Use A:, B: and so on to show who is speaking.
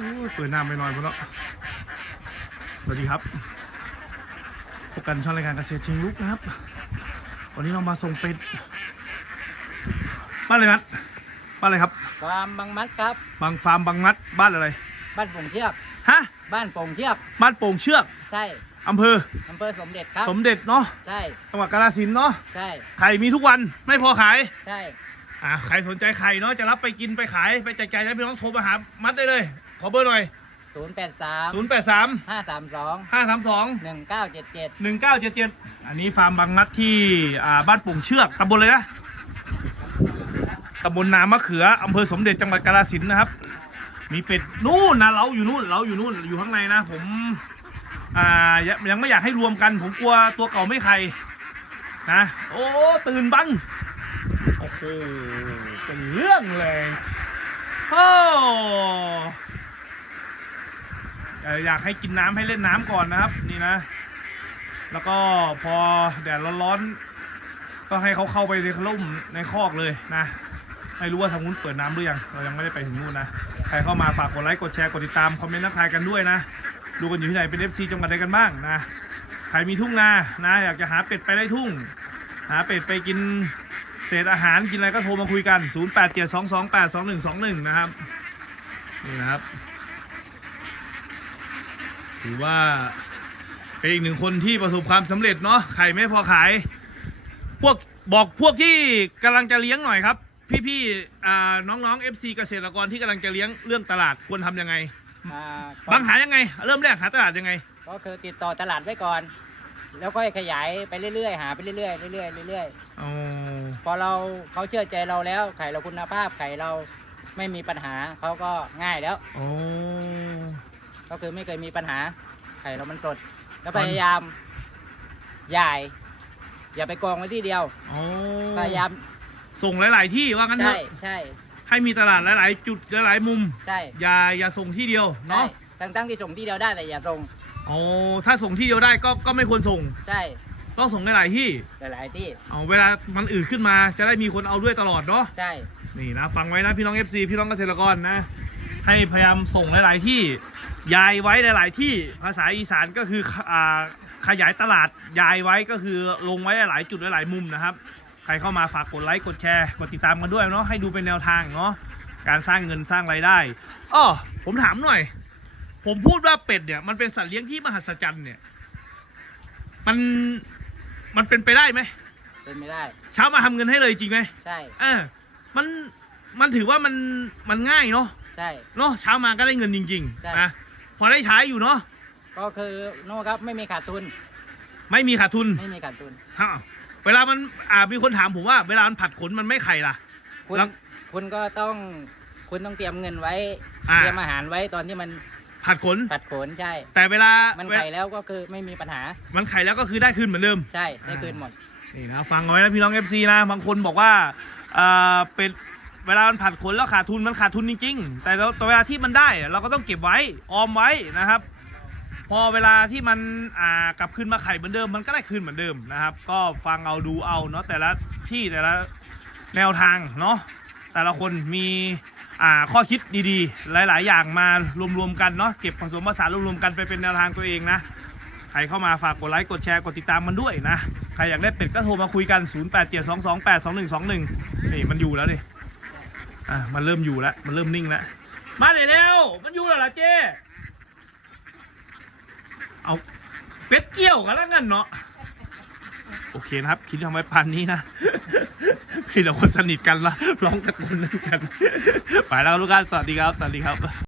A: อ้ยเปิดน้ำไปหน่อยพอแล้วสวัสดีครับพบกันช่องรายการเกษตรชิงลุกนะครับ วันนี้เรามาส่งเป็ดบ้านอะไรนัดบ้านอะไรครับ
B: ฟาร์มบางมัดครับ
A: บางฟาร์มบางนัดบ้านอะไร
B: บ้านโป่งเชือก
A: ฮะ
B: บ้านโป่งเชือก
A: บ้านโป่งเชือก
B: ใช่
A: อำเภอ
B: อำเภอสมเด็จครับ
A: สมเด็จเนาะ
B: ใช่
A: จังหวัดกาฬสินธุ์เนาะ
B: ใช่
A: ไข่มีทุกวันไม่พอขาย
B: ใช่
A: อ่าใครสนใจไข่เนาะจะรับไปกินไปขายไปแจกจ่ายให้พี่น้องโทรมาหามัดได้เลย ขอเบอร์หน่อย
B: ศูนย์แปดสาม
A: 0 8 3
B: ห้าสามสอง
A: 5 3 2
B: หนึ่งเก้าเจ็ดเจ็ด
A: 1977 อันนี้ฟาร์มบางนัดที่อ่าบ้านปุ่งเชือกตำบลเลยนะตำบลนามะเขืออำเภอสมเด็จจังหวัดกาฬสินธุ์นะครับ มีเป็ดนู่นนะเราอยู่นู่นเราอยู่นู่นอยู่ข้างในนะ ผมอ่ายังยังไม่อยากให้รวมกัน ผมกลัวตัวเก่าไม่ใครนะโอ้ตื่นบังโอ้โหเป็นเรื่องเลยโอ้เอยากให้กินน้ำให้เล่นน้ำก่อนนะครับ นี่นะ แล้วก็พอแดดร้อนๆก็ให้เขาเข้าไปในร่มในคอกเลยนะไม่รู้ว่าทางนู้นเปิดน้ำหรือยังเรายังไม่ได้ไปถึงนู่นนะใครเข้ามาฝากกดไลค์กดแชร์กดติดตามคอมเมนต์ทักทายกันด้วยนะดูกันอยู่ที่ไหนเป็น FC จังหวัดใดกันบ้างนะใครมีทุ่งนานะอยากจะหาเป็ดไปไล่ทุ่ง หาเป็ดไปกินเศษอาหารกินอะไรก็โทรมาคุยกัน 0872282121 นะครับ นี่นะครับ ถือว่าเป็นอีกหนึ่งคนที่ประสบความสำเร็จเนาะไข่ไม่พอขาย พวกบอกพวกที่กำลังจะเลี้ยงหน่อยครับ พี่ๆอ่าน้องๆ FC เกษตรกรที่กำลังจะเลี้ยงเรื่องตลาดควรทำยังไง
B: อ่า
A: บางหายังไง เริ่มแรกหาตลาดยังไง
B: ก็คือติดต่อตลาดไว้ก่อน แล้วก็ขยายไปเรื่อยๆหาไปเรื่อยๆเรื่อยๆเรื่อย
A: อ๋อ
B: ๆพอเราเขาเชื่อใจเราแล้วไข่เราคุณภาพไข่เราไม่มีปัญหาเขาก็ง่ายแล้ว
A: อ๋อ
B: ก็คือไม่เคยมีปัญหาไข่เรามันสดแล้ว
A: มัน
B: พยายามใหญ่อย่าไปกองไว้ที่เดียว
A: อ๋อ
B: พยายาม
A: ส่งหลาย ๆ ที่ว่างั้นเถ
B: ใช่
A: อะ
B: ใช่
A: ให้มีตลาดหลาย ๆ จุดหลาย ๆ มุม
B: ใช่
A: อย่าอย่าส่งที่เดียว
B: ใช่
A: เนาะ
B: ตั้งตั้งที่ส่งที่เดียวได้แต่อย่าส่ง
A: อ๋อถ้าส่งที่เดียวได้ก็ก็ไม่ควรส่ง
B: ใช่
A: ต้องส่งหลาย ๆ ที่
B: หลายๆที่
A: เอาเวลามันอืดขึ้นมาจะได้มีคนเอาด้วยตลอดเนาะ
B: ใช่
A: นี่นะฟังไว้นะพี่น้อง FC พี่น้องเกษตรกรนะ ให้พยายามส่งหลาย ๆ ที่ ยายไว้หลาย ๆ ที่ภาษาอีสานก็คืออ่าขยายตลาดยายไว้ก็คือลงไว้หลายๆจุดหลายๆมุมนะครับ ใครเข้ามาฝากกดไลค์กดแชร์กดติดตามกันด้วยเนาะให้ดูเป็นแนวทางเนาะการสร้างเงินสร้างรายได้อ้อผมถามหน่อย ผมพูดว่าเป็ดเนี่ยมันเป็นสัตว์เลี้ยงที่มหัศจรรย์เนี่ย มันมันเป็นไปได้ไหม
B: เป็นไม่ได้
A: เช้ามาทำเงินให้เลยจริงไหม
B: ใช่
A: อ่ามันมันถือว่ามันมันง่ายเนาะ
B: ใช่
A: เนาะเช้ามาก็ได้เงินจริง
B: ใช่
A: ๆ นะ พอได้ใช้อยู่เนาะ
B: ก็คือโน่ครับไม่มีขาดทุน
A: ไม่มีขาดทุน
B: ไม่มีขาดทุน
A: ฮะเวลามันอ่ามีคนถามผมว่า เวลามันผัดขนมันไม่ไข่ล่ะ
B: คุณ
A: แล้ว
B: คุณก็ต้องคุณต้องเตรียมเงินไว้
A: อ่า
B: เตรียมอาหารไว้ตอนที่มัน
A: ผัดขน
B: ผัดโขนใช่
A: แต่เวลา
B: มัน
A: เวลา
B: ไข่แล้วก็คือไม่มีปัญหา
A: มันไข่แล้วก็คือได้คืนเหมือนเดิม
B: ใช่ได้คืนหมด
A: นี่นะฟังเอาไว้นะพี่น้อง FC นะบางคนบอกว่าอ่าเป็น เวลามันผัดขนแล้วขาดทุนมันขาดทุนจริง ๆ แต่แต่เวลาที่มันได้เราก็ต้องเก็บไว้ออมไว้นะครับ พอเวลาที่มันอ่ากลับคืนมาไข่เหมือนเดิม มันก็ได้คืนเหมือนเดิมนะครับ ก็ฟังเอาดูเอาเนาะแต่ละที่แต่ละแนวทางเนาะแต่ละคนมีอ่าข้อคิดดีๆ หลายๆ อย่างมารวมๆกันเนาะเก็บผสมผสานรวมๆกันไปเป็นแนวทางตัวเองนะใครเข้ามาฝากกดไลค์กดแชร์กดติดตามมันด้วยนะ ใครอยากได้เป็ดก็โทรมาคุยกัน 0 8 7 2 2 8 2 1 2 1 นี่มันอยู่แล้วดิ อะมันเริ่มอยู่แล้วมันเริ่มนิ่งแล้วมาเดี๋ยวเร็วมันอยู่แล้วล่ะเจ๊เอาเป็ดเกี่ยวกันแล้วกันเนาะโอเคนะครับคิดทำไว้พันนี้นะพี่เราคนสนิทกันละร้องตะโกนเล่นกันไปแล้วลูกค้าสวัสดีครับ สวัสดีครับ